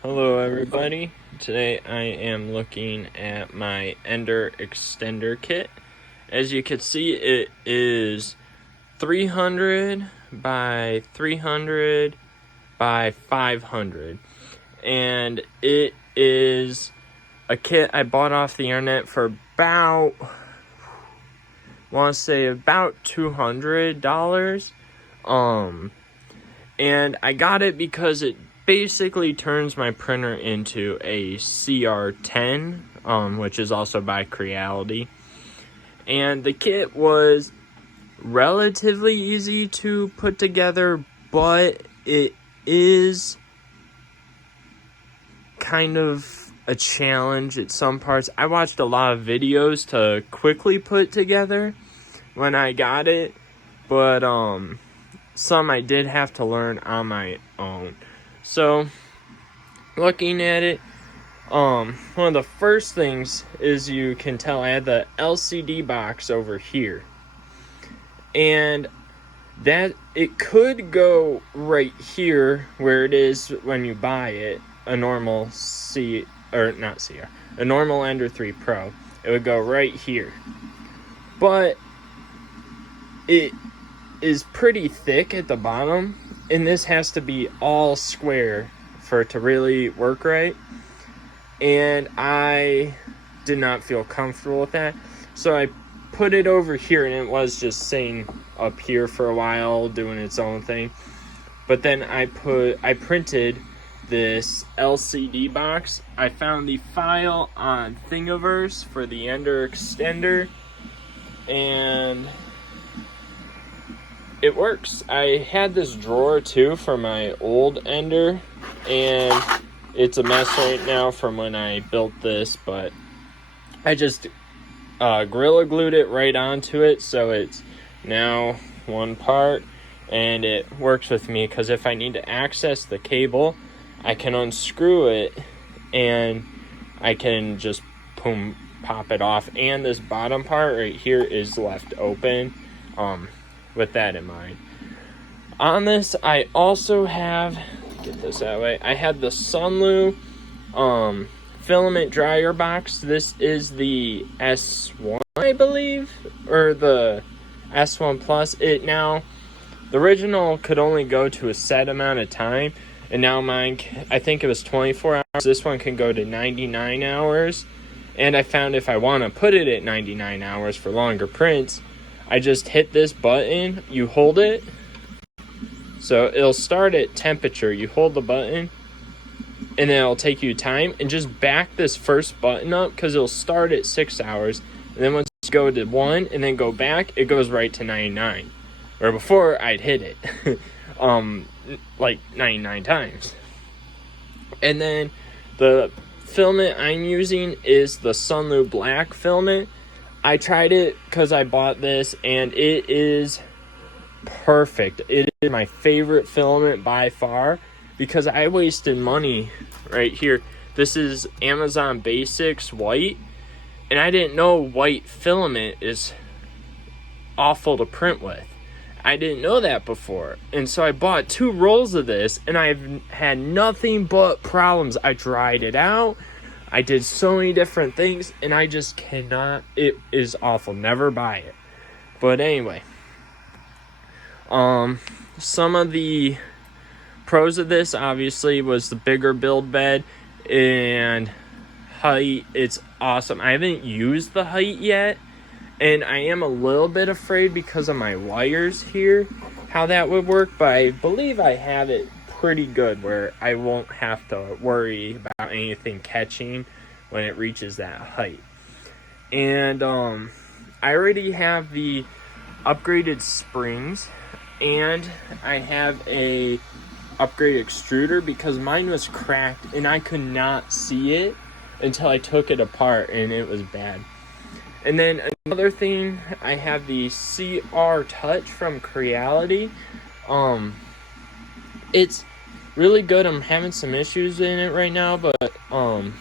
Hello everybody, today I am looking at my Ender Extender kit. As you can see, it is 300 by 300 by 500, and it is a kit I bought off the internet for about $200. And I got it because it basically turns my printer into a CR10, which is also by Creality. And the kit was relatively easy to put together, but it is kind of a challenge at some parts. I watched a lot of videos to quickly put together when I got it, but some I did have to learn on my own. So, looking at it, one of the first things is you can tell I had the LCD box over here. And that it could go right here where it is when you buy it, a normal a normal Ender 3 Pro. It would go right here. But it is pretty thick at the bottom, and this has to be all square for it to really work right, and I did not feel comfortable with that, so I put it over here, and it was just sitting up here for a while doing its own thing. But then I printed this LCD box. I found the file on Thingiverse for the Ender Extender, and it works. I had this drawer too for my old Ender, and it's a mess right now from when I built this, but I just Gorilla Glued it right onto it, so it's now one part, and it works with me because if I need to access the cable, I can unscrew it and I can just pop it off, and this bottom part right here is left open. With that in mind. On this, I also have, get this that way, I had the Sunlu filament dryer box. This is the S1, I believe, or the S1 Plus. The original could only go to a set amount of time, and now mine, I think it was 24 hours. This one can go to 99 hours, and I found if I want to put it at 99 hours for longer prints, I just hit this button, you hold it, so it'll start at temperature. You hold the button, and then it'll take you time, and just back this first button up, because it'll start at 6 hours, and then once you go to 1, and then go back, it goes right to 99. Where before, I'd hit it, like 99 times. And then, the filament I'm using is the Sunlu Black filament. I tried it because I bought this, and it is perfect. It is my favorite filament by far because I wasted money right here. This is Amazon Basics white, and I didn't know white filament is awful to print with. I didn't know that before, and so I bought 2 rolls of this, and I've had nothing but problems. I tried it out. I did so many different things, and I just cannot. It is awful. Never buy it. But anyway, some of the pros of this obviously was the bigger build bed and height. It's awesome. I haven't used the height yet, and I am a little bit afraid because of my wires here, how that would work, but I believe I have it pretty good where I won't have to worry about anything catching when it reaches that height. And I already have the upgraded springs, and I have a upgraded extruder because mine was cracked and I could not see it until I took it apart, and it was bad. And then another thing, I have the CR Touch from Creality. It's really good. I'm having some issues in it right now, but I'll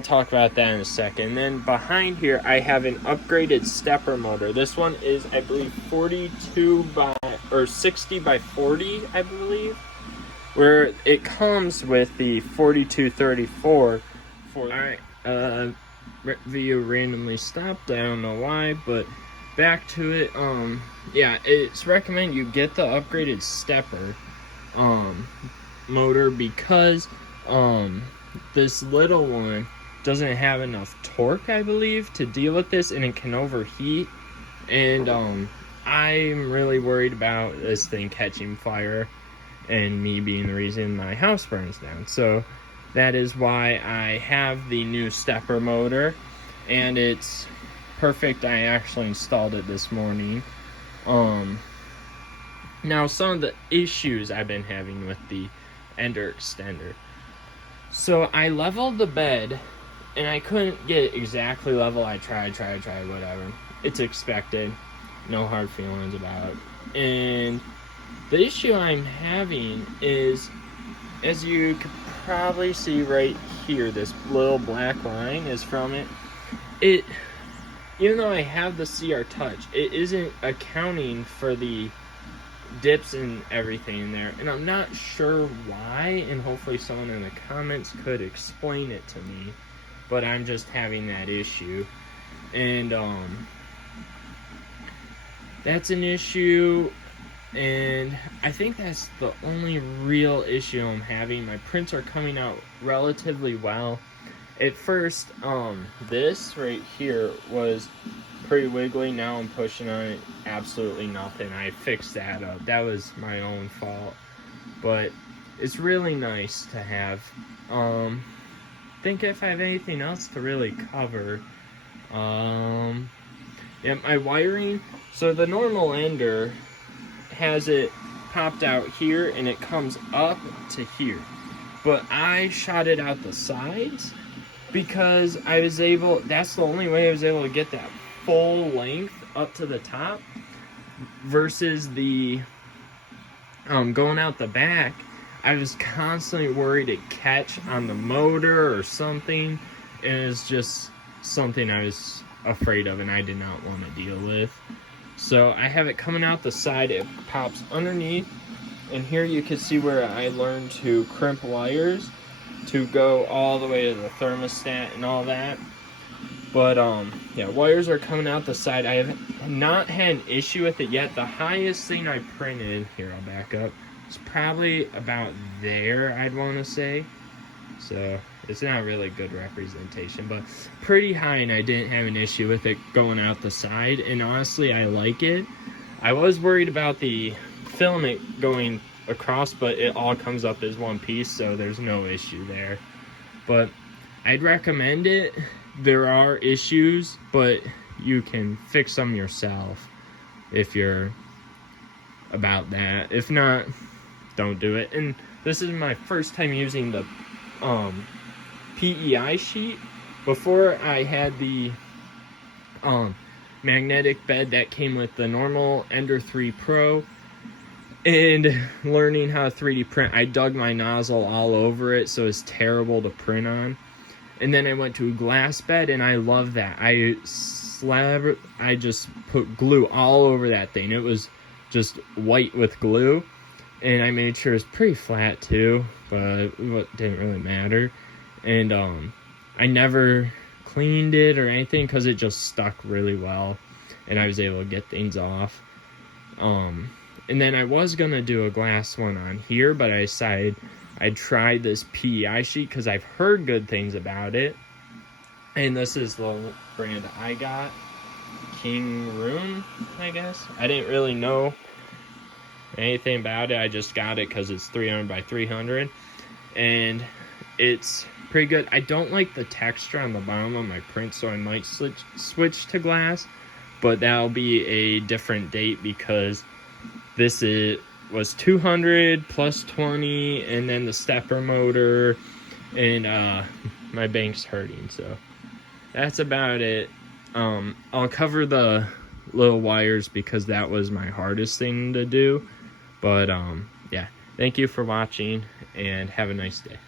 talk about that in a second. And then behind here, I have an upgraded stepper motor. This one is, I believe, 60 by 40, I believe. where it comes with the 4234 for. Alright, video randomly stopped, I don't know why, but back to it. Yeah, it's recommended you get the upgraded stepper motor, because this little one doesn't have enough torque, I believe, to deal with this, and it can overheat. And I'm really worried about this thing catching fire and me being the reason my house burns down. So that is why I have the new stepper motor, and it's perfect. I actually installed it this morning. Now, some of the issues I've been having with the Ender extender. So I leveled the bed, and I couldn't get it exactly level. I tried, whatever. It's expected. No hard feelings about it. And the issue I'm having is, as you could probably see right here, this little black line is from it. Even though I have the CR Touch, it isn't accounting for the dips and everything in there, and I'm not sure why, and hopefully someone in the comments could explain it to me, but I'm just having that issue. And that's an issue, and I think that's the only real issue I'm having. My prints are coming out relatively well. At first, this right here was pretty wiggly. Now I'm pushing on it, absolutely nothing. I fixed that up. That was my own fault. But it's really nice to have. Think if I have anything else to really cover. Yeah, my wiring. So the normal Ender has it popped out here, and it comes up to here. But I shot it out the sides, because I was able, that's the only way I was able to get that full length up to the top, versus the going out the back. I was constantly worried it'd catch on the motor or something, and it's just something I was afraid of and I did not want to deal with. So I have it coming out the side, it pops underneath, and here you can see where I learned to crimp wires to go all the way to the thermostat and all that. But yeah, wires are coming out the side. I have not had an issue with it yet. The highest thing I printed, here I'll back up, it's probably about there, I'd want to say. So it's not really good representation, but pretty high, and I didn't have an issue with it going out the side, and honestly I like it. I was worried about the filament going across, but it all comes up as one piece, so there's no issue there. But I'd recommend it. There are issues, but you can fix them yourself if you're about that. If not, don't do it. And this is my first time using the PEI sheet. Before, I had the magnetic bed that came with the normal Ender 3 Pro, and learning how to 3D print, I dug my nozzle all over it, so it's terrible to print on. And then I went to a glass bed, and I love that. I just put glue all over that thing. It was just white with glue, and I made sure it's pretty flat too, but it didn't really matter. And I never cleaned it or anything because it just stuck really well, and I was able to get things off. And then I was gonna do a glass one on here, but I decided I'd try this PEI sheet because I've heard good things about it. And this is the brand I got, King Rune, I guess. I didn't really know anything about it. I just got it because it's 300 by 300, and it's pretty good. I don't like the texture on the bottom of my print, so I might switch to glass, but that'll be a different date because this was 200 plus 20, and then the stepper motor, and my bank's hurting, so that's about it. I'll cover the little wires because that was my hardest thing to do, but yeah, thank you for watching and have a nice day.